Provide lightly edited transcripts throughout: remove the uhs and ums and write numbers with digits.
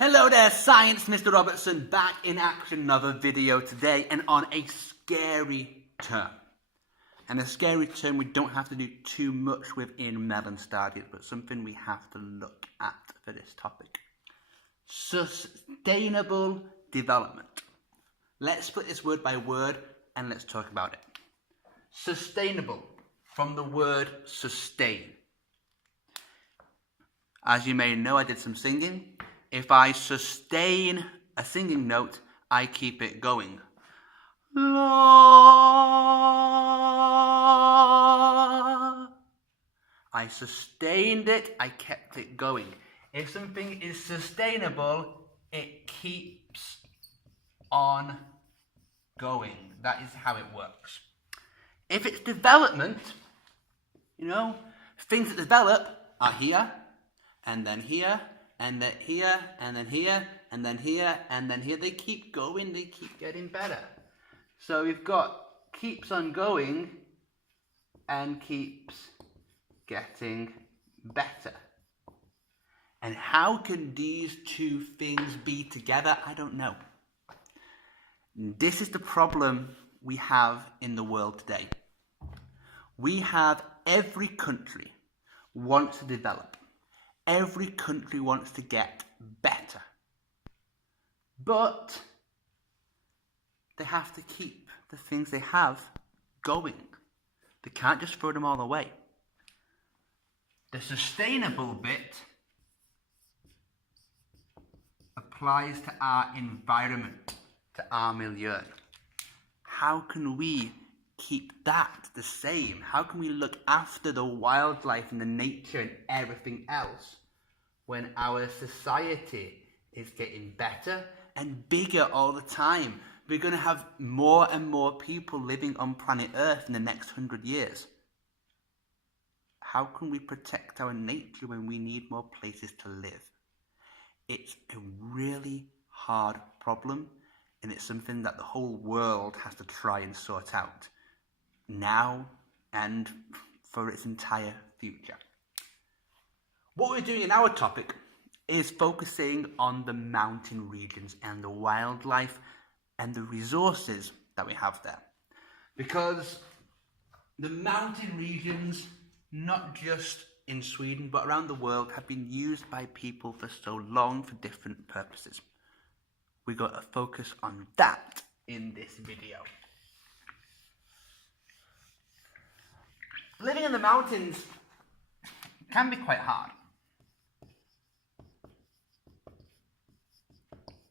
Hello there, Science Mr. Robertson, back in action, another video today, and on a scary term. And a scary term we don't have to do too much with in Melon Studies, but something we have to look at for this topic. Sustainable development. Let's split this word by word and let's talk about it. Sustainable, from the word sustain. As you may know, I did some singing. If I sustain a singing note, I keep it going. La. I sustained it, I kept it going. If something is sustainable, it keeps on going. That is how it works. If it's development, things that develop are here, and then here, and then here, and then here, and then here, and then here. They keep going, they keep getting better. So we've got keeps on going and keeps getting better. And how can these two things be together? I don't know. This is the problem we have in the world today. We have every country wants to develop. Every country wants to get better. But they have to keep the things they have going. They can't just throw them all away. The sustainable bit applies to our environment, to our milieu. How can we keep that the same? How can we look after the wildlife and the nature and everything else when our society is getting better and bigger all the time? We're going to have more and more people living on planet Earth in the next 100 years. How can we protect our nature when we need more places to live? It's a really hard problem, and it's something that the whole world has to try and sort out now and for its entire future. What we're doing in our topic is focusing on the mountain regions and the wildlife and the resources that we have there. Because the mountain regions, not just in Sweden but around the world, have been used by people for so long for different purposes. We've got to focus on that in this video. Living in the mountains can be quite hard.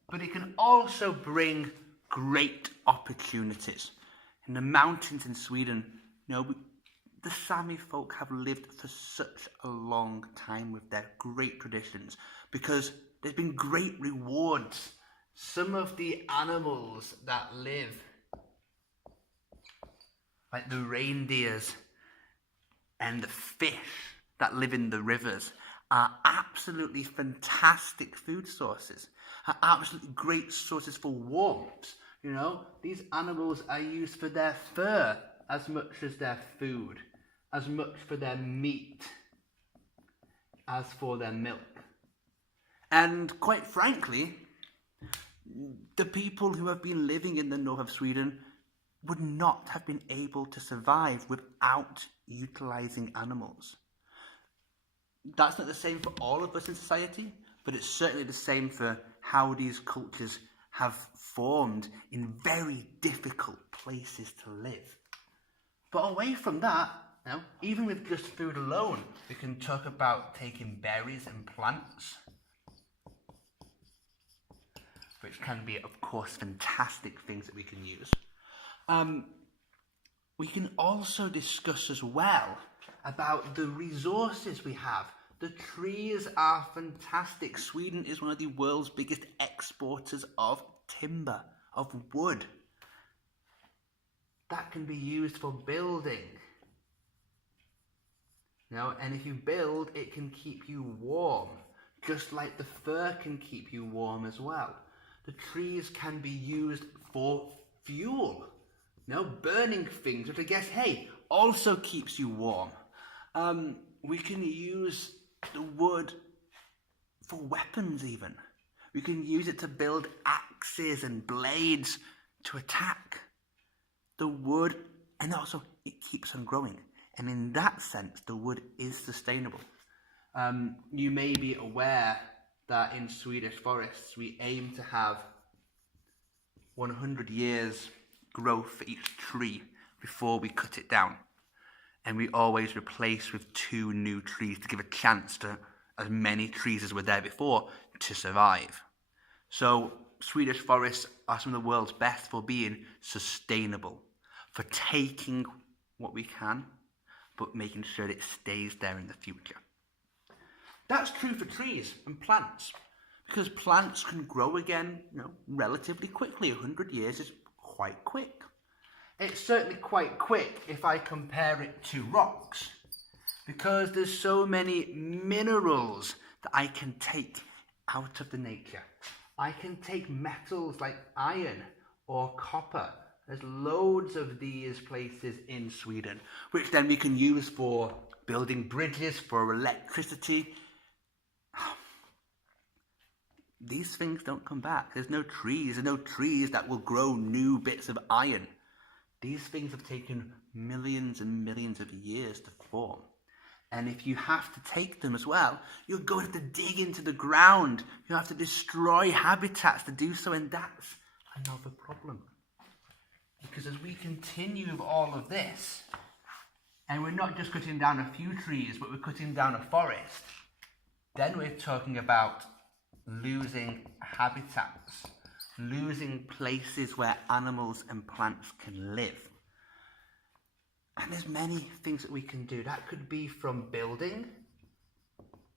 But it can also bring great opportunities. In the mountains in Sweden, the Sami folk have lived for such a long time with their great traditions because there's been great rewards. Some of the animals that live, like the reindeers and the fish that live in the rivers, are absolutely fantastic food sources, are absolutely great sources for warmth. These animals are used for their fur as much as their food, as much for their meat as for their milk. And quite frankly, the people who have been living in the north of Sweden would not have been able to survive without utilizing animals. That's not the same for all of us in society, but it's certainly the same for how these cultures have formed in very difficult places to live. But away from that, even with just food alone, we can talk about taking berries and plants, which can be, of course, fantastic things that we can use. We can also discuss as well about the resources we have. The trees are fantastic. Sweden is one of the world's biggest exporters of timber, of wood. That can be used for building. And if you build, it can keep you warm, just like the fur can keep you warm as well. The trees can be used for fuel. Burning things, which I guess, also keeps you warm. We can use the wood for weapons even. We can use it to build axes and blades to attack. The wood, and also it keeps on growing. And in that sense, the wood is sustainable. You may be aware that in Swedish forests, we aim to have 100 years growth for each tree before we cut it down. And we always replace with 2 new trees to give a chance to as many trees as were there before to survive. So Swedish forests are some of the world's best for being sustainable, for taking what we can, but making sure that it stays there in the future. That's true for trees and plants, because plants can grow again, relatively quickly. 100 years is quite quick. It's certainly quite quick if I compare it to rocks, because there's so many minerals that I can take out of the nature. I can take metals like iron or copper. There's loads of these places in Sweden, which then we can use for building bridges, for electricity. These things don't come back. There's no trees that will grow new bits of iron. These things have taken millions and millions of years to form. And if you have to take them as well, you're going to have to dig into the ground. You have to destroy habitats to do so, and that's another problem. Because as we continue with all of this, and we're not just cutting down a few trees, but we're cutting down a forest, then we're talking about losing habitats, losing places where animals and plants can live. And there's many things that we can do. That could be from building.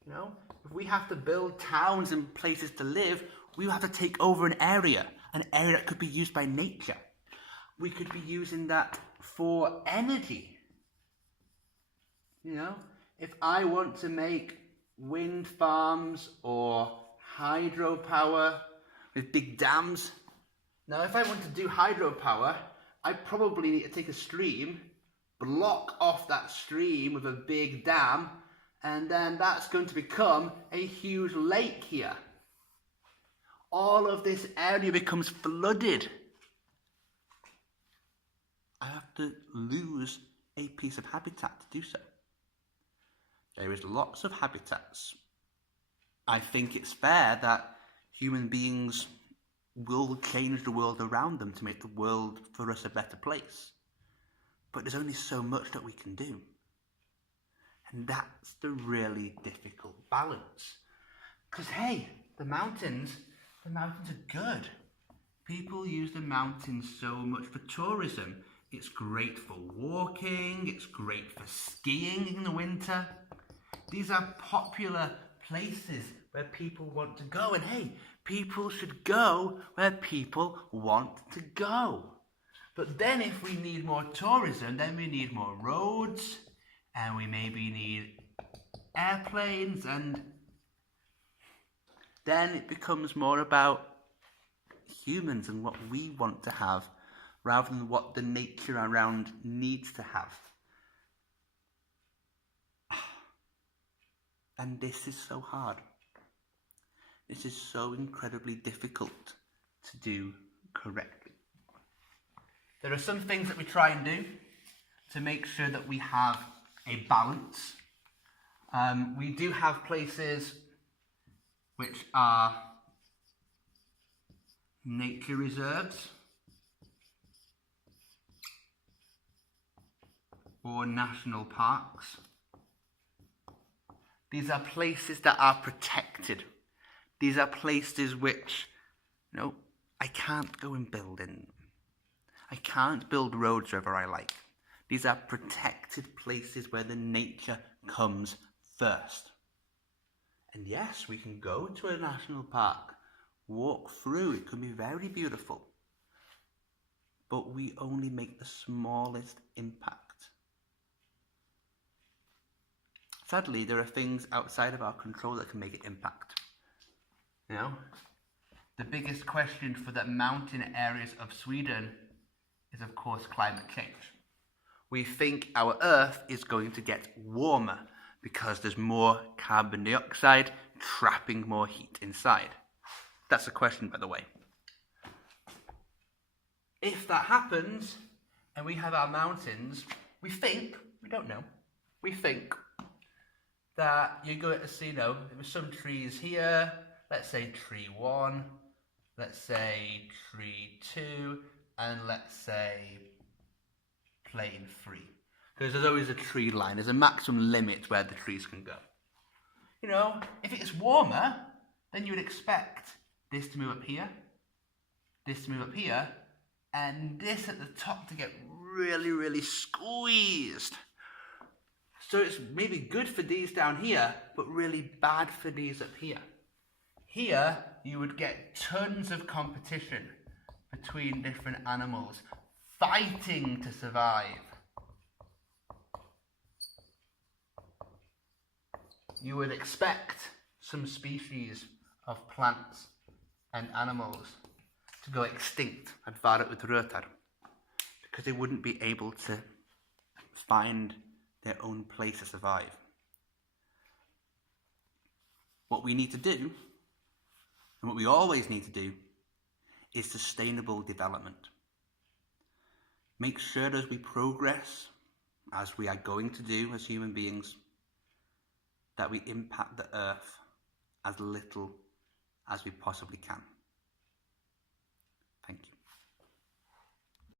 If we have to build towns and places to live, we have to take over an area that could be used by nature. We could be using that for energy. If I want to make wind farms or hydropower with big dams. Now, if I want to do hydropower, I probably need to take a stream, block off that stream with a big dam, and then that's going to become a huge lake here. All of this area becomes flooded. I have to lose a piece of habitat to do so. There is lots of habitats. I think it's fair that human beings will change the world around them to make the world for us a better place. But there's only so much that we can do. And that's the really difficult balance. Because hey, the mountains are good. People use the mountains so much for tourism. It's great for walking, it's great for skiing in the winter. These are popular places where people want to go. And hey, people should go where people want to go. But then if we need more tourism, then we need more roads, and we maybe need airplanes, and then it becomes more about humans and what we want to have rather than what the nature around needs to have. And this is so hard. This is so incredibly difficult to do correctly. There are some things that we try and do to make sure that we have a balance. We do have places which are nature reserves or national parks. These are places that are protected. These are places which, I can't go and build in. I can't build roads wherever I like. These are protected places where the nature comes first. And yes, we can go to a national park, walk through, it can be very beautiful. But we only make the smallest impact. Sadly, there are things outside of our control that can make an impact. The biggest question for the mountain areas of Sweden is, of course, climate change. We think our Earth is going to get warmer because there's more carbon dioxide trapping more heat inside. That's a question, by the way. If that happens, and we have our mountains, we don't know, we think that you're going to see, there were some trees here, let's say tree 1, let's say tree 2, and let's say plane 3. Because there's always a tree line, there's a maximum limit where the trees can go. If it's warmer, then you would expect this to move up here, this to move up here, and this at the top to get really, really squeezed. So it's maybe good for these down here, but really bad for these up here. Here, you would get tons of competition between different animals, fighting to survive. You would expect some species of plants and animals to go extinct at varet utrötar, because they wouldn't be able to find their own place to survive. What we need to do, and what we always need to do, is sustainable development. Make sure as we progress, as we are going to do as human beings, that we impact the earth as little as we possibly can.